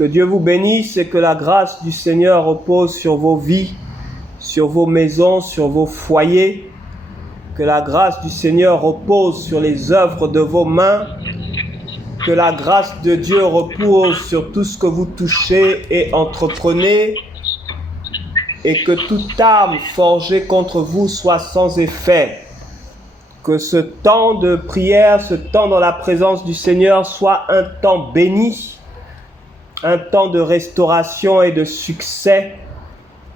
Que Dieu vous bénisse et que la grâce du Seigneur repose sur vos vies, sur vos maisons, sur vos foyers. Que la grâce du Seigneur repose sur les œuvres de vos mains. Que la grâce de Dieu repose sur tout ce que vous touchez et entreprenez. Et que toute arme forgée contre vous soit sans effet. Que ce temps de prière, ce temps dans la présence du Seigneur soit un temps béni. Un temps de restauration et de succès,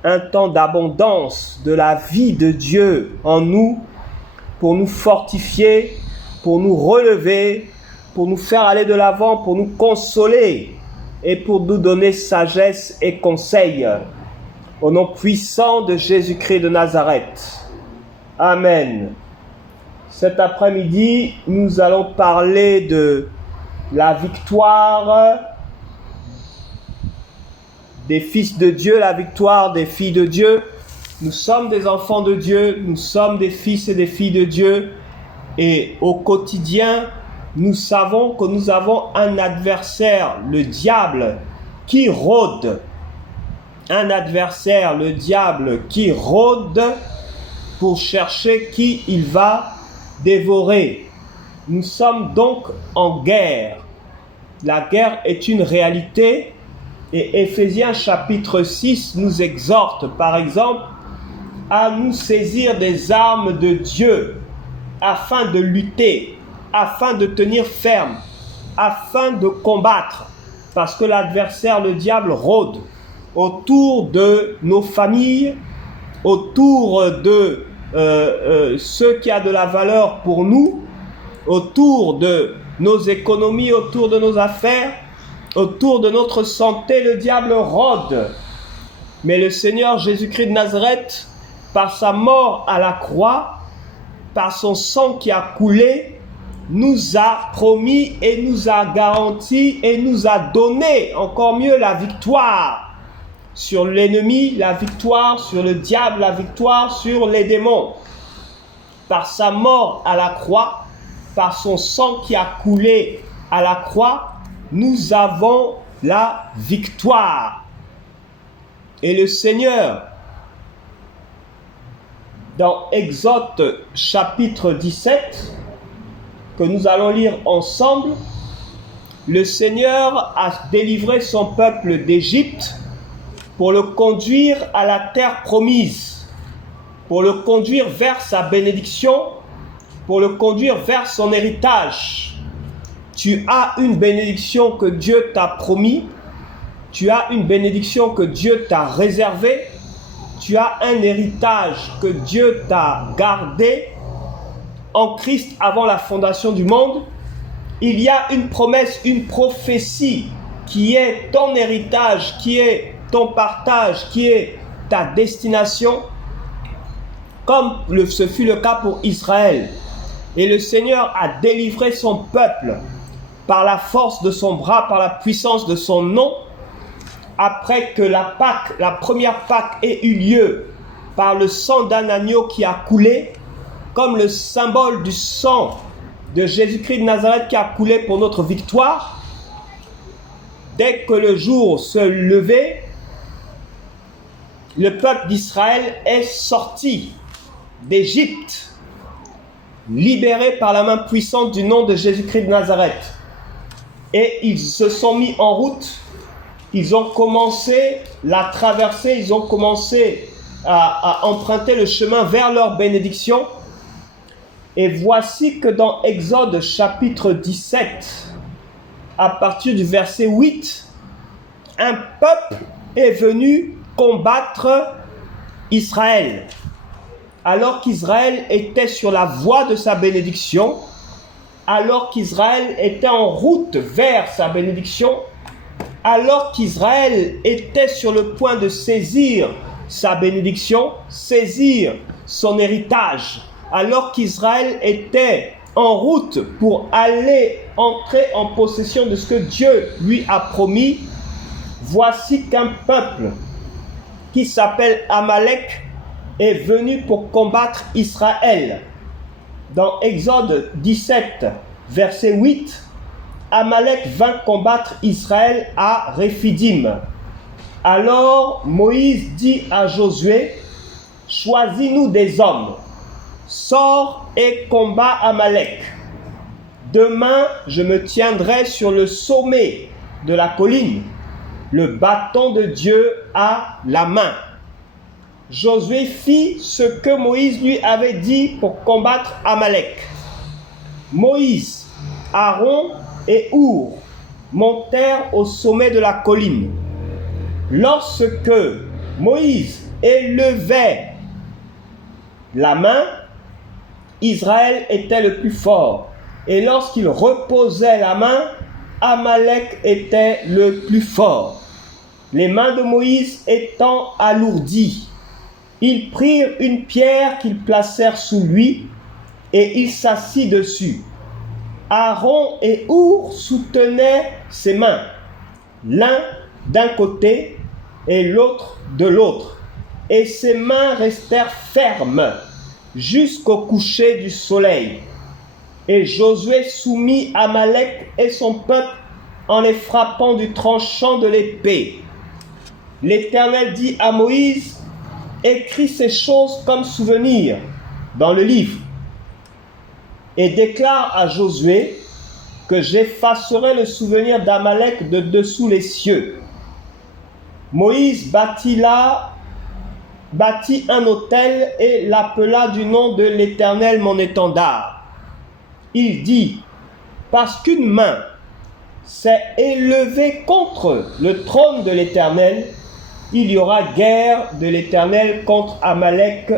un temps d'abondance de la vie de Dieu en nous, pour nous fortifier, pour nous relever, pour nous faire aller de l'avant, pour nous consoler et pour nous donner sagesse et conseil. Au nom puissant de Jésus-Christ de Nazareth. Amen. Cet après-midi, nous allons parler de la victoire des fils de Dieu, la victoire des filles de Dieu. Nous sommes des enfants de Dieu, nous sommes des fils et des filles de Dieu. Et au quotidien, nous savons que nous avons un adversaire, le diable, qui rôde. Un adversaire, le diable, qui rôde pour chercher qui il va dévorer. Nous sommes donc en guerre. La guerre est une réalité. Et Éphésiens chapitre 6 nous exhorte, par exemple, à nous saisir des armes de Dieu afin de lutter, afin de tenir ferme, afin de combattre. Parce que l'adversaire, le diable, rôde autour de nos familles, autour de ce qui a de la valeur pour nous, autour de nos économies, autour de nos affaires. Autour de notre santé, le diable rôde. Mais le Seigneur Jésus-Christ de Nazareth, par sa mort à la croix, par son sang qui a coulé, nous a promis et nous a garanti et nous a donné encore mieux la victoire sur l'ennemi, la victoire sur le diable, la victoire sur les démons. Par sa mort à la croix, par son sang qui a coulé à la croix, nous avons la victoire. Et le Seigneur, dans Exode chapitre 17, que nous allons lire ensemble, le Seigneur a délivré son peuple d'Égypte pour le conduire à la terre promise, pour le conduire vers sa bénédiction, pour le conduire vers son héritage. Tu as une bénédiction que Dieu t'a promis. Tu as une bénédiction que Dieu t'a réservée. Tu as un héritage que Dieu t'a gardé en Christ avant la fondation du monde. Il y a une promesse, une prophétie qui est ton héritage, qui est ton partage, qui est ta destination, comme ce fut le cas pour Israël. Et le Seigneur a délivré son peuple par la force de son bras, par la puissance de son nom, après que la première Pâque ait eu lieu par le sang d'un agneau qui a coulé, comme le symbole du sang de Jésus-Christ de Nazareth qui a coulé pour notre victoire. Dès que le jour se levait, le peuple d'Israël est sorti d'Égypte, libéré par la main puissante du nom de Jésus-Christ de Nazareth. Et ils se sont mis en route, ils ont commencé la traversée, ils ont commencé à emprunter le chemin vers leur bénédiction. Et voici que dans Exode chapitre 17, à partir du verset 8, un peuple est venu combattre Israël. Alors qu'Israël était sur la voie de sa bénédiction, alors qu'Israël était en route vers sa bénédiction, alors qu'Israël était sur le point de saisir sa bénédiction, saisir son héritage, alors qu'Israël était en route pour aller entrer en possession de ce que Dieu lui a promis, voici qu'un peuple qui s'appelle Amalek est venu pour combattre Israël. Dans Exode 17, verset 8, Amalek vint combattre Israël à Réphidim. Alors Moïse dit à Josué, « Choisis-nous des hommes, sors et combat Amalek. Demain, je me tiendrai sur le sommet de la colline, le bâton de Dieu à la main. » Josué fit ce que Moïse lui avait dit pour combattre Amalek. Moïse, Aaron et Our montèrent au sommet de la colline. Lorsque Moïse élevait la main, Israël était le plus fort. Et lorsqu'il reposait la main, Amalek était le plus fort. Les mains de Moïse étant alourdies, ils prirent une pierre qu'ils placèrent sous lui et il s'assit dessus. Aaron et Our soutenaient ses mains, l'un d'un côté et l'autre de l'autre, et ses mains restèrent fermes jusqu'au coucher du soleil. Et Josué soumit Amalek et son peuple en les frappant du tranchant de l'épée. L'Éternel dit à Moïse, « Écris ces choses comme souvenir dans le livre, et déclare à Josué que j'effacerai le souvenir d'Amalek de dessous les cieux. » Moïse bâtit un autel et l'appela du nom de l'Éternel mon étendard. Il dit, parce qu'une main s'est élevée contre le trône de l'Éternel, il y aura guerre de l'Éternel contre Amalek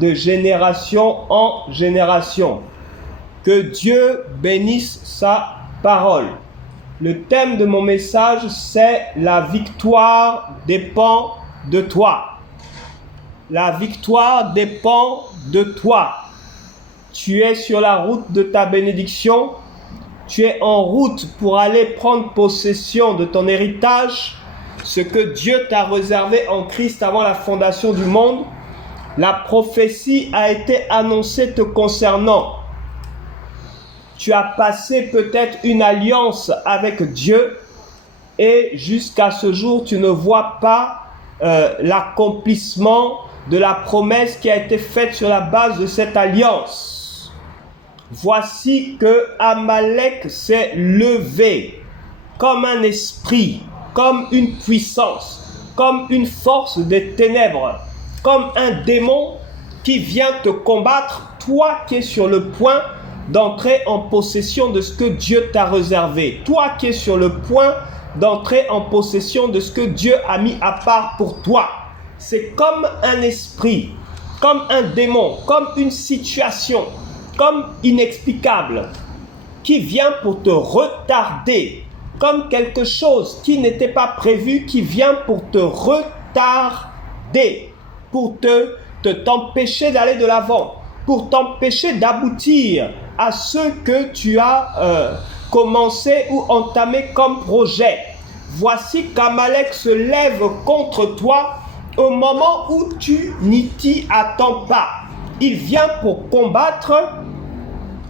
de génération en génération. Que Dieu bénisse sa parole. Le thème de mon message, c'est la victoire dépend de toi. La victoire dépend de toi. Tu es sur la route de ta bénédiction. Tu es en route pour aller prendre possession de ton héritage, ce que Dieu t'a réservé en Christ avant la fondation du monde. La prophétie a été annoncée te concernant. Tu as passé peut-être une alliance avec Dieu et jusqu'à ce jour, tu ne vois pas l'accomplissement de la promesse qui a été faite sur la base de cette alliance. Voici que Amalek s'est levé comme un esprit, comme une puissance, comme une force des ténèbres, comme un démon qui vient te combattre, toi qui es sur le point d'entrer en possession de ce que Dieu t'a réservé. Toi qui es sur le point d'entrer en possession de ce que Dieu a mis à part pour toi. C'est comme un esprit, comme un démon, comme une situation, comme inexplicable, qui vient pour te retarder, comme quelque chose qui n'était pas prévu, qui vient pour te retarder, pour t'empêcher d'aller de l'avant, pour t'empêcher d'aboutir à ce que tu as commencé ou entamé comme projet. Voici qu'Amalek se lève contre toi au moment où tu n'y t'y attends pas. Il vient pour combattre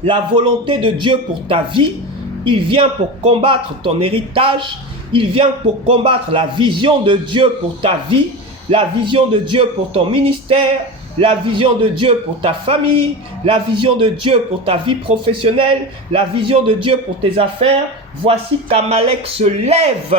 la volonté de Dieu pour ta vie. Il vient pour combattre ton héritage. Il vient pour combattre la vision de Dieu pour ta vie, la vision de Dieu pour ton ministère, la vision de Dieu pour ta famille, la vision de Dieu pour ta vie professionnelle, la vision de Dieu pour tes affaires. Voici qu'Amalek se lève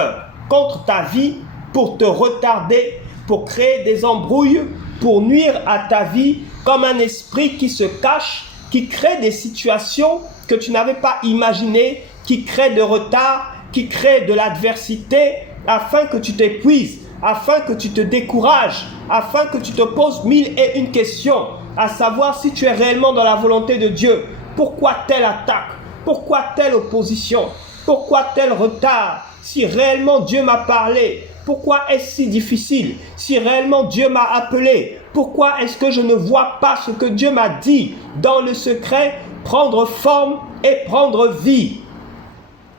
contre ta vie pour te retarder, pour créer des embrouilles, pour nuire à ta vie, comme un esprit qui se cache, qui crée des situations que tu n'avais pas imaginées, qui crée de retard, qui crée de l'adversité, afin que tu t'épuises, afin que tu te décourages, afin que tu te poses 1001 questions, à savoir si tu es réellement dans la volonté de Dieu. Pourquoi telle attaque? Pourquoi telle opposition? Pourquoi tel retard? Si réellement Dieu m'a parlé, pourquoi est-ce si difficile? Si réellement Dieu m'a appelé, pourquoi est-ce que je ne vois pas ce que Dieu m'a dit dans le secret prendre forme et prendre vie?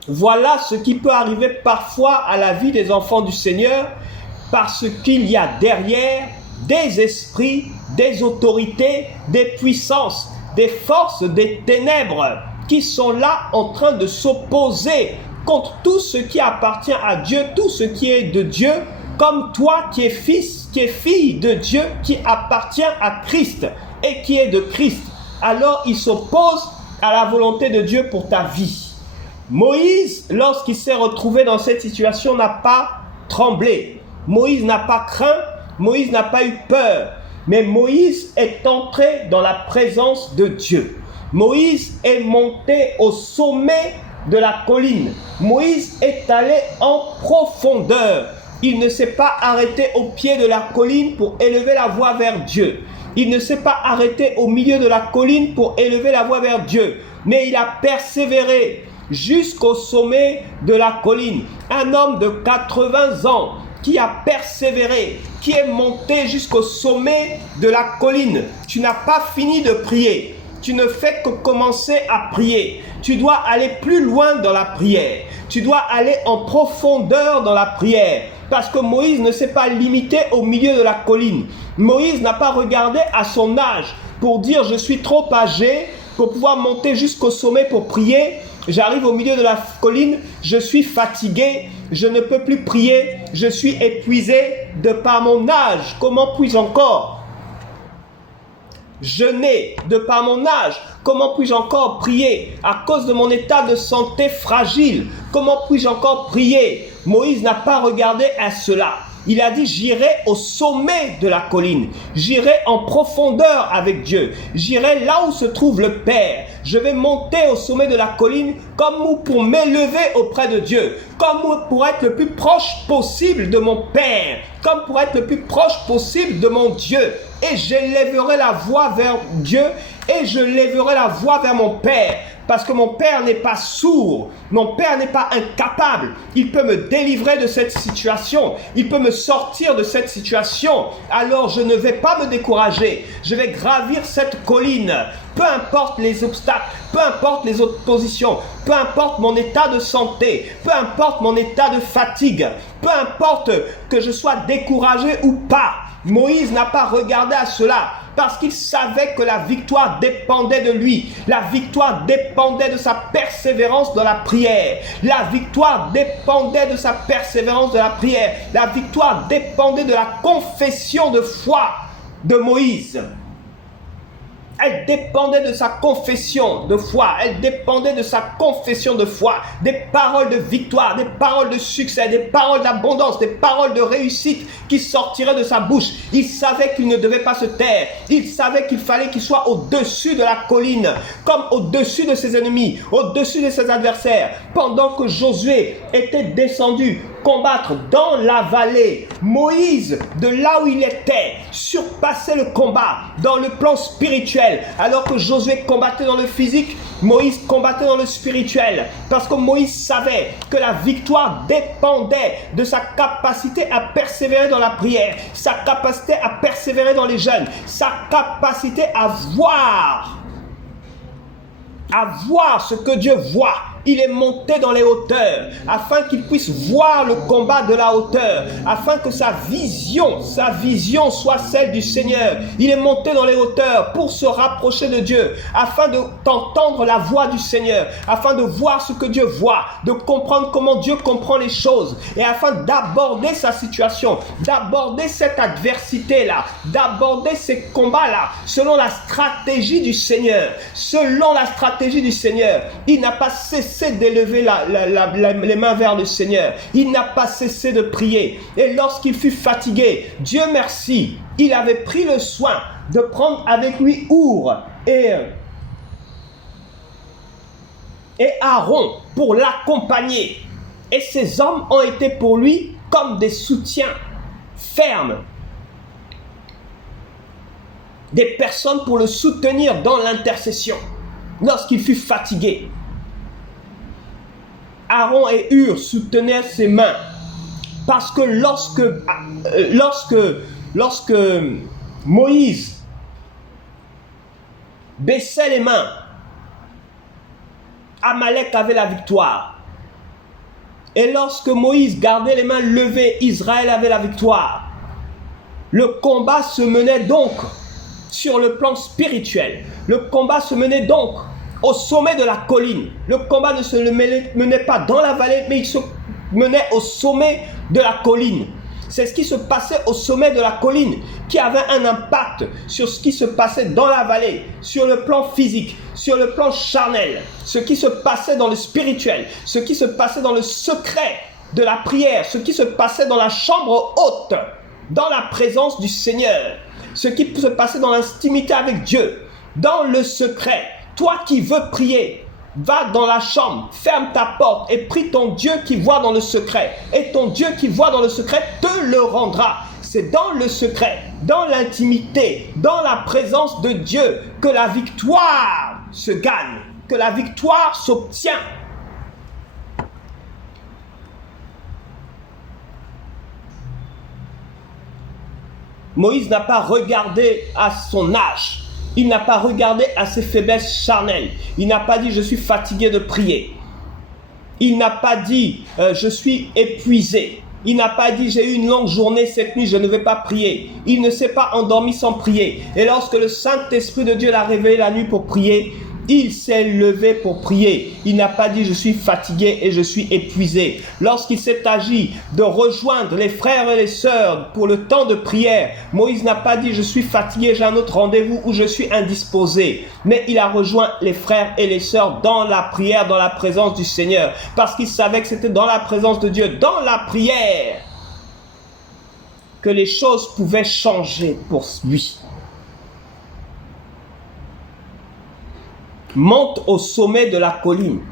Voilà ce qui peut arriver parfois à la vie des enfants du Seigneur, parce qu'il y a derrière des esprits, des autorités, des puissances, des forces des ténèbres qui sont là en train de s'opposer contre tout ce qui appartient à Dieu, tout ce qui est de Dieu, comme toi qui es fils, qui es fille de Dieu, qui appartient à Christ et qui est de Christ. Alors il s'oppose à la volonté de Dieu pour ta vie. Moïse, lorsqu'il s'est retrouvé dans cette situation, n'a pas tremblé. Moïse n'a pas craint, Moïse n'a pas eu peur. Mais Moïse est entré dans la présence de Dieu. Moïse est monté au sommet de la colline. Moïse est allé en profondeur. Il ne s'est pas arrêté au pied de la colline pour élever la voix vers Dieu. Il ne s'est pas arrêté au milieu de la colline pour élever la voix vers Dieu. Mais il a persévéré jusqu'au sommet de la colline. Un homme de 80 ans qui a persévéré, qui est monté jusqu'au sommet de la colline. Tu n'as pas fini de prier. Tu ne fais que commencer à prier. Tu dois aller plus loin dans la prière. Tu dois aller en profondeur dans la prière. Parce que Moïse ne s'est pas limité au milieu de la colline. Moïse n'a pas regardé à son âge pour dire je suis trop âgé pour pouvoir monter jusqu'au sommet pour prier. J'arrive au milieu de la colline, je suis fatigué, je ne peux plus prier, je suis épuisé de par mon âge. Comment puis-je encore jeûner de par mon âge? Comment puis-je encore prier à cause de mon état de santé fragile? Comment puis-je encore prier? Moïse n'a pas regardé à cela. Il a dit, j'irai au sommet de la colline. J'irai en profondeur avec Dieu. J'irai là où se trouve le Père. Je vais monter au sommet de la colline comme pour m'élever auprès de Dieu. Comme pour être le plus proche possible de mon Père. Comme pour être le plus proche possible de mon Dieu. Et j'élèverai la voix vers Dieu. Et je lèverai la voix vers mon Père. Parce que mon Père n'est pas sourd, mon Père n'est pas incapable. Il peut me délivrer de cette situation, il peut me sortir de cette situation. Alors je ne vais pas me décourager, je vais gravir cette colline. Peu importe les obstacles, peu importe les oppositions, peu importe mon état de santé, peu importe mon état de fatigue, peu importe que je sois découragé ou pas. Moïse n'a pas regardé à cela. Parce qu'il savait que la victoire dépendait de lui. La victoire dépendait de sa persévérance dans la prière. La victoire dépendait de sa persévérance dans la prière. La victoire dépendait de la confession de foi de Moïse. Elle dépendait de sa confession de foi. Elle dépendait de sa confession de foi. Des paroles de victoire, des paroles de succès, des paroles d'abondance, des paroles de réussite qui sortiraient de sa bouche. Il savait qu'il ne devait pas se taire. Il savait qu'il fallait qu'il soit au-dessus de la colline, comme au-dessus de ses ennemis, au-dessus de ses adversaires. Pendant que Josué était descendu combattre dans la vallée, Moïse, de là où il était, surpassait le combat dans le plan spirituel. Alors que Josué combattait dans le physique, Moïse combattait dans le spirituel. Parce que Moïse savait que la victoire dépendait de sa capacité à persévérer dans la prière, sa capacité à persévérer dans les jeûnes, sa capacité à voir ce que Dieu voit. Il est monté dans les hauteurs afin qu'il puisse voir le combat de la hauteur, afin que sa vision soit celle du Seigneur. Il est monté dans les hauteurs pour se rapprocher de Dieu, afin d'entendre la voix du Seigneur, afin de voir ce que Dieu voit, de comprendre comment Dieu comprend les choses, et afin d'aborder sa situation, d'aborder cette adversité-là, d'aborder ces combats-là, selon la stratégie du Seigneur. Selon la stratégie du Seigneur, il n'a pas cessé d'élever les mains vers le Seigneur. Il n'a pas cessé de prier. Et lorsqu'il fut fatigué, Dieu merci, il avait pris le soin de prendre avec lui Our et Aaron pour l'accompagner. Et ces hommes ont été pour lui comme des soutiens fermes. Des personnes pour le soutenir dans l'intercession lorsqu'il fut fatigué. Aaron et Hur soutenaient ses mains parce que lorsque Moïse baissait les mains, Amalek avait la victoire. Et lorsque Moïse gardait les mains levées, Israël avait la victoire. Le combat se menait donc sur le plan spirituel. Le combat se menait donc au sommet de la colline. Le combat ne se menait pas dans la vallée, mais il se menait au sommet de la colline. C'est ce qui se passait au sommet de la colline qui avait un impact sur ce qui se passait dans la vallée, sur le plan physique, sur le plan charnel, ce qui se passait dans le spirituel, ce qui se passait dans le secret de la prière, ce qui se passait dans la chambre haute, dans la présence du Seigneur, ce qui se passait dans l'intimité avec Dieu, dans le secret. Toi qui veux prier, va dans la chambre, ferme ta porte et prie ton Dieu qui voit dans le secret. Et ton Dieu qui voit dans le secret te le rendra. C'est dans le secret, dans l'intimité, dans la présence de Dieu que la victoire se gagne, que la victoire s'obtient. Moïse n'a pas regardé à son âge. Il n'a pas regardé à ses faiblesses charnelles. Il n'a pas dit « je suis fatigué de prier ». Il n'a pas dit « je suis épuisé ». Il n'a pas dit « j'ai eu une longue journée cette nuit, je ne vais pas prier ». Il ne s'est pas endormi sans prier. Et lorsque le Saint-Esprit de Dieu l'a réveillé la nuit pour prier, il s'est levé pour prier. Il n'a pas dit « je suis fatigué et je suis épuisé ». Lorsqu'il s'est agi de rejoindre les frères et les sœurs pour le temps de prière, Moïse n'a pas dit « je suis fatigué, j'ai un autre rendez-vous » ou « je suis indisposé ». Mais il a rejoint les frères et les sœurs dans la prière, dans la présence du Seigneur. Parce qu'il savait que c'était dans la présence de Dieu, dans la prière, que les choses pouvaient changer pour lui. Monte au sommet de la colline.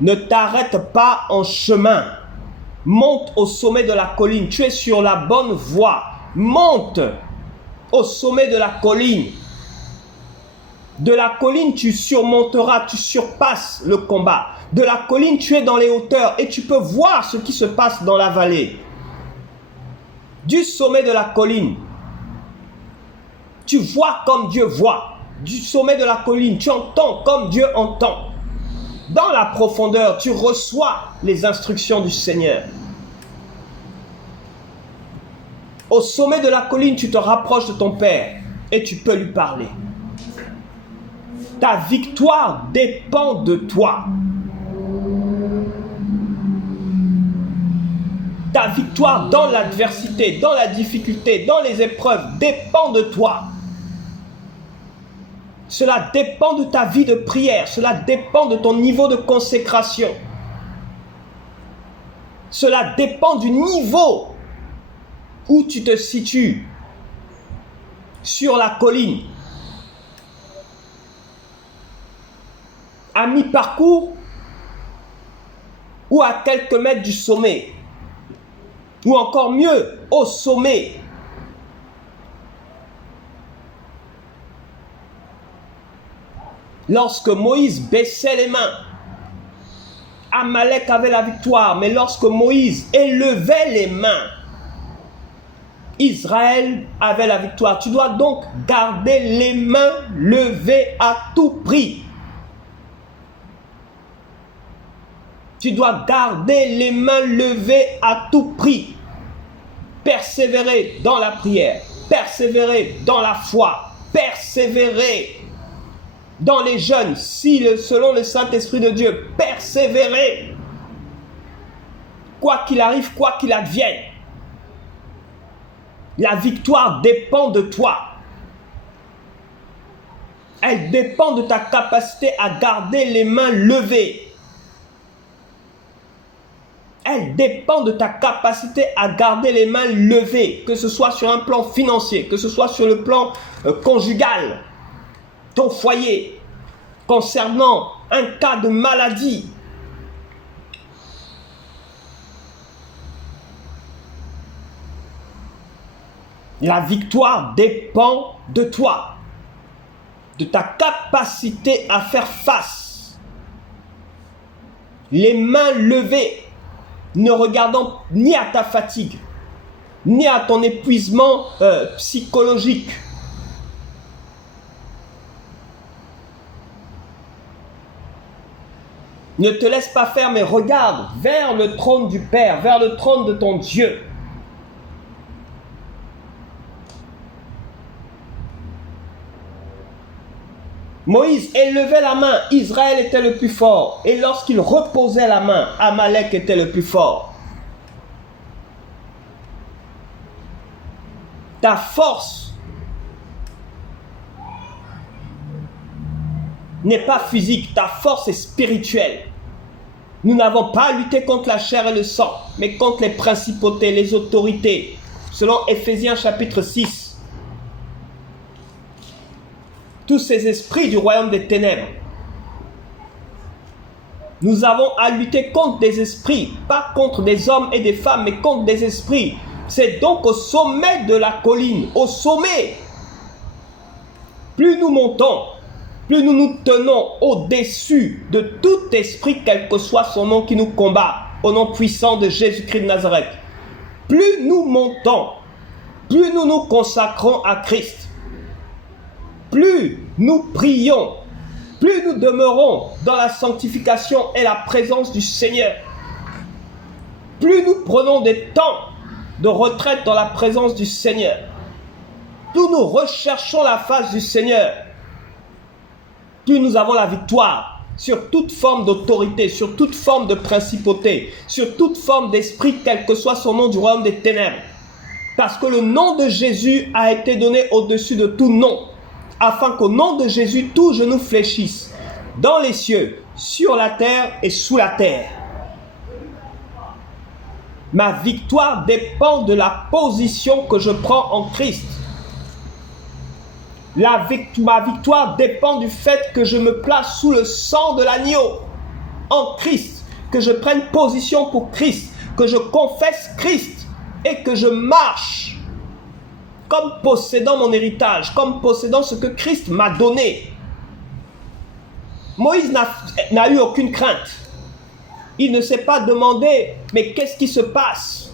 Ne t'arrête pas en chemin. Monte au sommet de la colline. Tu es sur la bonne voie. Monte au sommet de la colline. De la colline, tu surmonteras, tu surpasses le combat. De la colline, tu es dans les hauteurs et tu peux voir ce qui se passe dans la vallée. Du sommet de la colline, tu vois comme Dieu voit. Du sommet de la colline, tu entends comme Dieu entend. Dans la profondeur, tu reçois les instructions du Seigneur. Au sommet de la colline, tu te rapproches de ton Père et tu peux lui parler. Ta victoire dépend de toi. Ta victoire dans l'adversité, dans la difficulté, dans les épreuves dépend de toi. Cela dépend de ta vie de prière. Cela dépend de ton niveau de consécration. Cela dépend du niveau où tu te situes sur la colline. À mi-parcours ou à quelques mètres du sommet. Ou encore mieux, au sommet. Lorsque Moïse baissait les mains, Amalek avait la victoire. Mais lorsque Moïse élevait les mains, Israël avait la victoire. Tu dois donc garder les mains levées à tout prix. Tu dois garder les mains levées à tout prix. Persévérer dans la prière. Persévérer dans la foi. Persévérer dans les jeûnes, selon le Saint-Esprit de Dieu, persévérer, quoi qu'il arrive, quoi qu'il advienne. La victoire dépend de toi. Elle dépend de ta capacité à garder les mains levées. Elle dépend de ta capacité à garder les mains levées, que ce soit sur un plan financier, que ce soit sur le plan conjugal, ton foyer, concernant un cas de maladie. La victoire dépend de toi, de ta capacité à faire face. Les mains levées, ne regardant ni à ta fatigue, ni à ton épuisement psychologique. Ne te laisse pas faire, mais regarde vers le trône du Père, vers le trône de ton Dieu. Moïse élevait la main, Israël était le plus fort. Et lorsqu'il reposait la main, Amalek était le plus fort. Ta force n'est pas physique, ta force est spirituelle. Nous n'avons pas à lutter contre la chair et le sang, mais contre les principautés, les autorités, selon Éphésiens chapitre 6. Tous ces esprits du royaume des ténèbres. Nous avons à lutter contre des esprits, pas contre des hommes et des femmes, mais contre des esprits. C'est donc au sommet de la colline, au sommet. Plus nous montons, plus nous nous tenons au-dessus de tout esprit, quel que soit son nom qui nous combat, au nom puissant de Jésus-Christ de Nazareth. Plus nous montons, plus nous nous consacrons à Christ. Plus nous prions, plus nous demeurons dans la sanctification et la présence du Seigneur, plus nous prenons des temps de retraite dans la présence du Seigneur, plus nous recherchons la face du Seigneur, plus nous avons la victoire sur toute forme d'autorité, sur toute forme de principauté, sur toute forme d'esprit, quel que soit son nom du royaume des ténèbres. Parce que le nom de Jésus a été donné au-dessus de tout nom, afin qu'au nom de Jésus, tout genou fléchisse, dans les cieux, sur la terre et sous la terre. Ma victoire dépend de la position que je prends en Christ. Ma victoire dépend du fait que je me place sous le sang de l'agneau, en Christ, que je prenne position pour Christ, que je confesse Christ et que je marche comme possédant mon héritage, comme possédant ce que Christ m'a donné. Moïse n'a eu aucune crainte. Il ne s'est pas demandé, mais qu'est-ce qui se passe?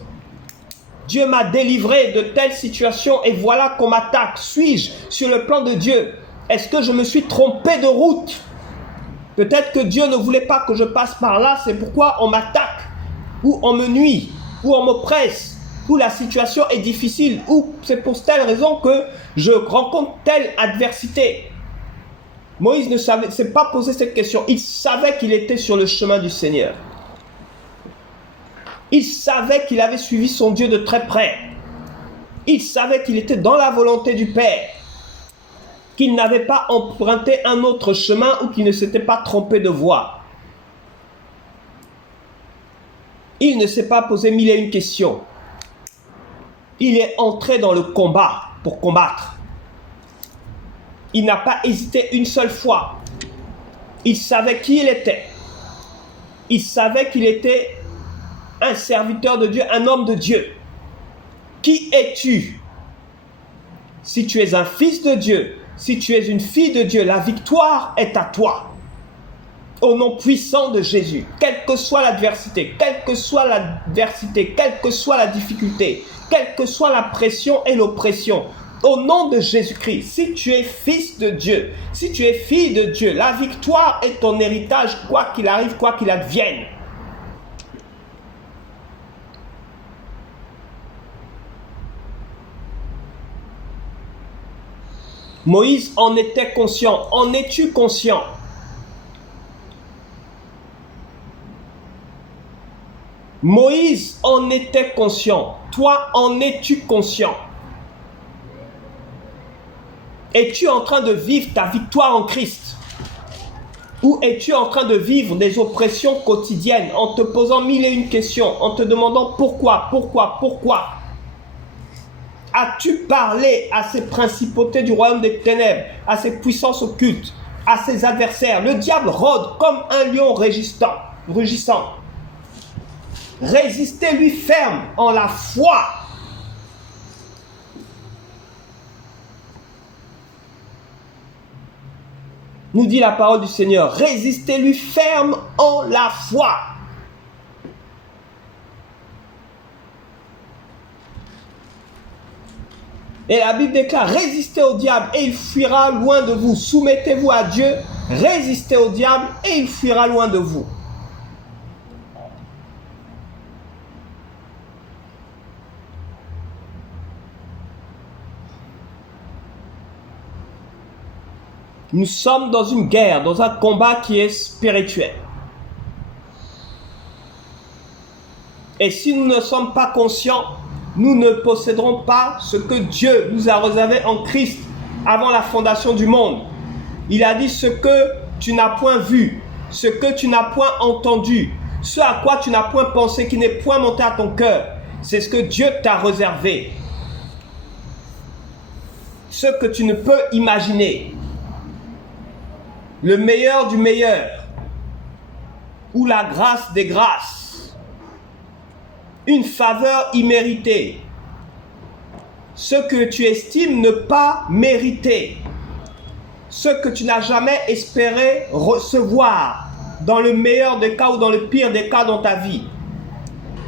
Dieu m'a délivré de telle situation et voilà qu'on m'attaque. Suis-je sur le plan de Dieu? Est-ce que je me suis trompé de route? Peut-être que Dieu ne voulait pas que je passe par là, c'est pourquoi on m'attaque, ou on me nuit, ou on m'oppresse, où la situation est difficile, ou c'est pour telle raison que je rencontre telle adversité. Moïse ne s'est pas posé cette question. Il savait qu'il était sur le chemin du Seigneur. Il savait qu'il avait suivi son Dieu de très près. Il savait qu'il était dans la volonté du Père, qu'il n'avait pas emprunté un autre chemin ou qu'il ne s'était pas trompé de voie. Il ne s'est pas posé mille et une questions. Il est entré dans le combat pour combattre. Il n'a pas hésité une seule fois. Il savait qui il était. Il savait qu'il était un serviteur de Dieu, un homme de Dieu. Qui es-tu? Si tu es un fils de Dieu, si tu es une fille de Dieu, la victoire est à toi. Au nom puissant de Jésus, quelle que soit l'adversité, quelle que soit la difficulté, quelle que soit la pression et l'oppression, au nom de Jésus-Christ, si tu es fils de Dieu, si tu es fille de Dieu, la victoire est ton héritage, quoi qu'il arrive, quoi qu'il advienne. Moïse en était conscient. En es-tu conscient? Moïse en était conscient. Toi, en es-tu conscient? Es-tu en train de vivre ta victoire en Christ? Ou es-tu en train de vivre des oppressions quotidiennes en te posant mille et une questions, en te demandant pourquoi? As-tu parlé à ces principautés du royaume des ténèbres, à ces puissances occultes, à ces adversaires? Le diable rôde comme un lion rugissant. Résistez-lui ferme en la foi. Nous dit la parole du Seigneur. Résistez-lui ferme en la foi. Et la Bible déclare, résistez au diable et il fuira loin de vous. Soumettez-vous à Dieu, résistez au diable et il fuira loin de vous. Nous sommes dans une guerre, dans un combat qui est spirituel. Et si nous ne sommes pas conscients, nous ne posséderons pas ce que Dieu nous a réservé en Christ avant la fondation du monde. Il a dit ce que tu n'as point vu, ce que tu n'as point entendu, ce à quoi tu n'as point pensé, qui n'est point monté à ton cœur. C'est ce que Dieu t'a réservé. Ce que tu ne peux imaginer. Le meilleur du meilleur. Ou la grâce des grâces. Une faveur imméritée. Ce que tu estimes ne pas mériter. Ce que tu n'as jamais espéré recevoir. Dans le meilleur des cas ou dans le pire des cas dans ta vie.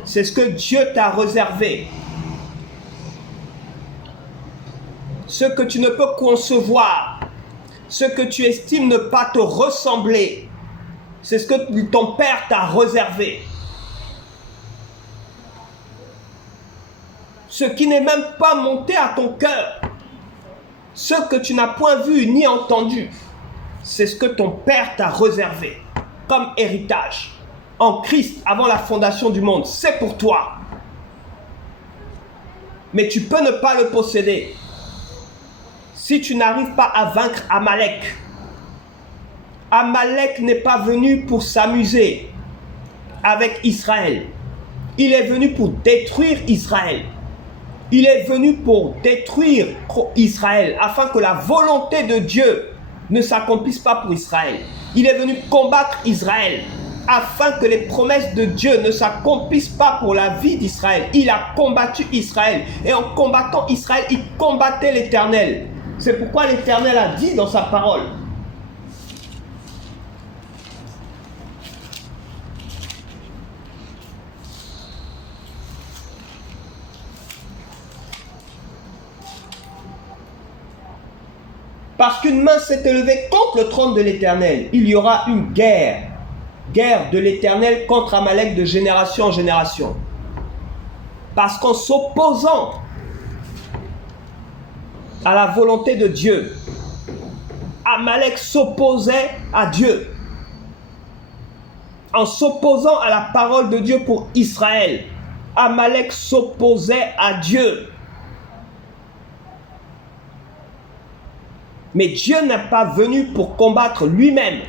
C'est ce que Dieu t'a réservé. Ce que tu ne peux concevoir, ce que tu estimes ne pas te ressembler, c'est ce que ton Père t'a réservé. Ce qui n'est même pas monté à ton cœur, ce que tu n'as point vu ni entendu, c'est ce que ton Père t'a réservé comme héritage en Christ avant la fondation du monde. C'est pour toi. Mais tu peux ne pas le posséder. Si tu n'arrives pas à vaincre Amalek, Amalek n'est pas venu pour s'amuser avec Israël. Il est venu pour détruire Israël. Il est venu pour détruire Israël afin que la volonté de Dieu ne s'accomplisse pas pour Israël. Il est venu combattre Israël afin que les promesses de Dieu ne s'accomplissent pas pour la vie d'Israël. Il a combattu Israël et en combattant Israël, il combattait l'Éternel. C'est pourquoi l'Éternel a dit dans sa parole. Parce qu'une main s'est élevée contre le trône de l'Éternel. Il y aura une guerre de l'Éternel contre Amalek de génération en génération. Parce qu'en s'opposant à la volonté de Dieu, Amalek s'opposait à Dieu. En s'opposant à la parole de Dieu pour Israël, Amalek s'opposait à Dieu. Mais Dieu n'est pas venu pour combattre lui-même.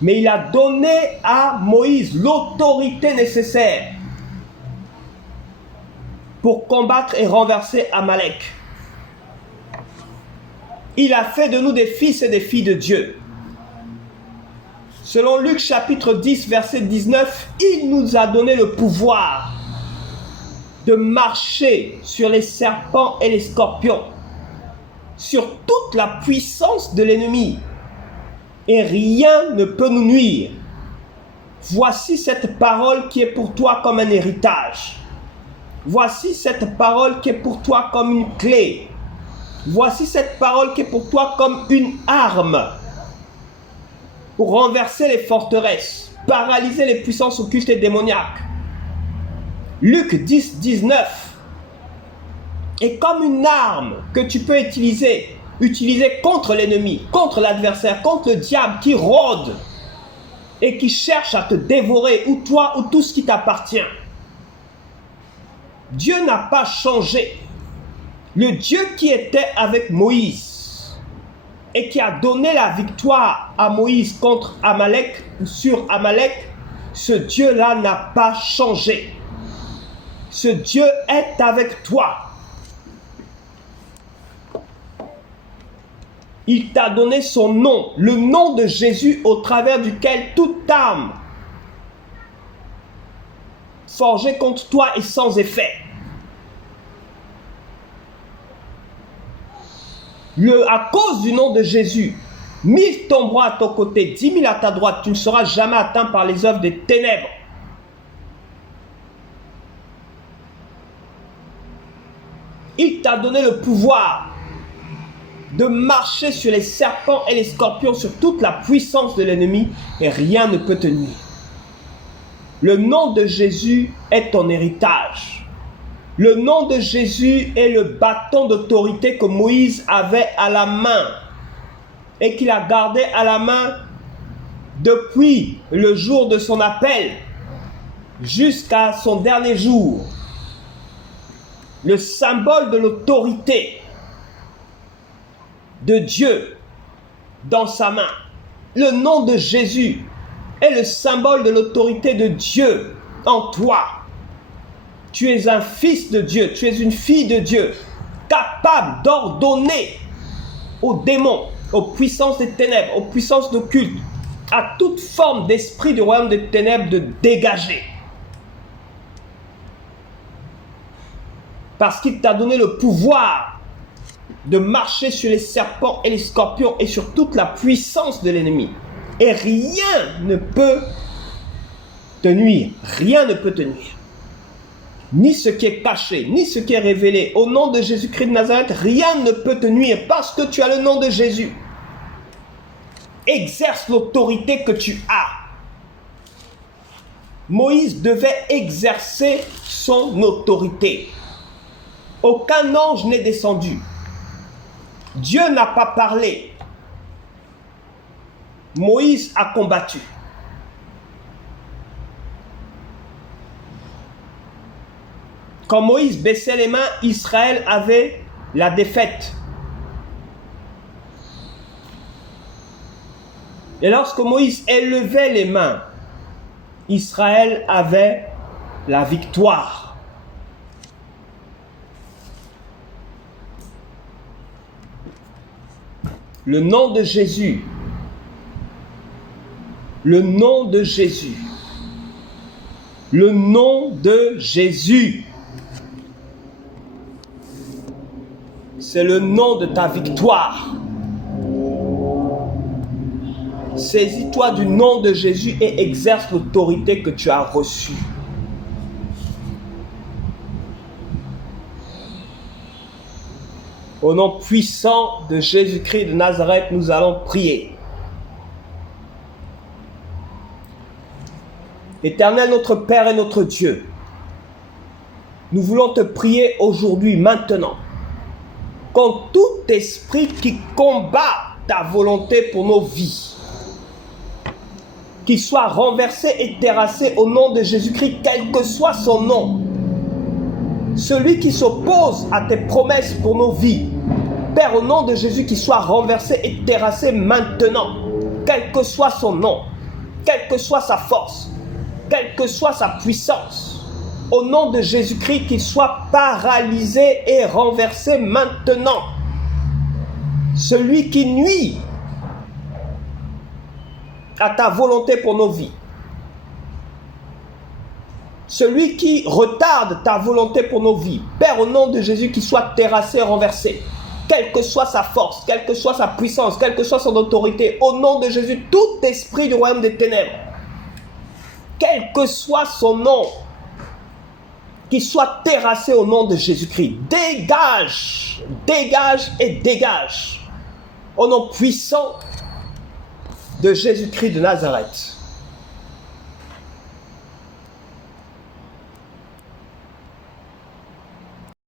Mais il a donné à Moïse l'autorité nécessaire pour combattre et renverser Amalek. Il a fait de nous des fils et des filles de Dieu. Selon Luc chapitre 10, verset 19, il nous a donné le pouvoir de marcher sur les serpents et les scorpions, sur toute la puissance de l'ennemi, et rien ne peut nous nuire. Voici cette parole qui est pour toi comme un héritage. Voici cette parole qui est pour toi comme une clé. Voici cette parole qui est pour toi comme une arme pour renverser les forteresses, paralyser les puissances occultes et démoniaques. Luc 10, 19 est comme une arme que tu peux utiliser contre l'ennemi, contre l'adversaire, contre le diable qui rôde et qui cherche à te dévorer, ou toi ou tout ce qui t'appartient. Dieu n'a pas changé. Le Dieu qui était avec Moïse et qui a donné la victoire à Moïse contre Amalek, ou sur Amalek, ce Dieu-là n'a pas changé. Ce Dieu est avec toi. Il t'a donné son nom, le nom de Jésus au travers duquel toute arme forgée contre toi est sans effet. À cause du nom de Jésus, 1000 tomberont à ton côté, 10 000 à ta droite, tu ne seras jamais atteint par les œuvres des ténèbres. Il t'a donné le pouvoir de marcher sur les serpents et les scorpions, sur toute la puissance de l'ennemi, et rien ne peut te nuire. Le nom de Jésus est ton héritage. Le nom de Jésus est le bâton d'autorité que Moïse avait à la main et qu'il a gardé à la main depuis le jour de son appel jusqu'à son dernier jour. Le symbole de l'autorité de Dieu dans sa main. Le nom de Jésus est le symbole de l'autorité de Dieu en toi. Tu es un fils de Dieu, tu es une fille de Dieu, capable d'ordonner aux démons, aux puissances des ténèbres, aux puissances d'occulte, à toute forme d'esprit du royaume des ténèbres de dégager. Parce qu'il t'a donné le pouvoir de marcher sur les serpents et les scorpions et sur toute la puissance de l'ennemi. Et rien ne peut te nuire. Rien ne peut te nuire. Ni ce qui est caché, ni ce qui est révélé. Au nom de Jésus-Christ de Nazareth, rien ne peut te nuire parce que tu as le nom de Jésus. Exerce l'autorité que tu as. Moïse devait exercer son autorité. Aucun ange n'est descendu. Dieu n'a pas parlé. Moïse a combattu. Quand Moïse baissait les mains, Israël avait la défaite. Et lorsque Moïse élevait les mains, Israël avait la victoire. Le nom de Jésus. Le nom de Jésus. Le nom de Jésus. C'est le nom de ta victoire. Saisis-toi du nom de Jésus et exerce l'autorité que tu as reçue. Au nom puissant de Jésus-Christ de Nazareth, nous allons prier. Éternel, notre Père et notre Dieu, nous voulons te prier aujourd'hui, maintenant, contre tout esprit qui combat ta volonté pour nos vies, qu'il soit renversé et terrassé au nom de Jésus-Christ, quel que soit son nom. Celui qui s'oppose à tes promesses pour nos vies, Père, au nom de Jésus, qu'il soit renversé et terrassé maintenant, quel que soit son nom, quelle que soit sa force, quelle que soit sa puissance. Au nom de Jésus-Christ, qu'il soit paralysé et renversé maintenant. Celui qui nuit à ta volonté pour nos vies. Celui qui retarde ta volonté pour nos vies. Père, au nom de Jésus, qu'il soit terrassé et renversé. Quelle que soit sa force, quelle que soit sa puissance, quelle que soit son autorité. Au nom de Jésus, tout esprit du royaume des ténèbres, quel que soit son nom, qu'il soit terrassé au nom de Jésus-Christ. Dégage, dégage et dégage. Au nom puissant de Jésus-Christ de Nazareth.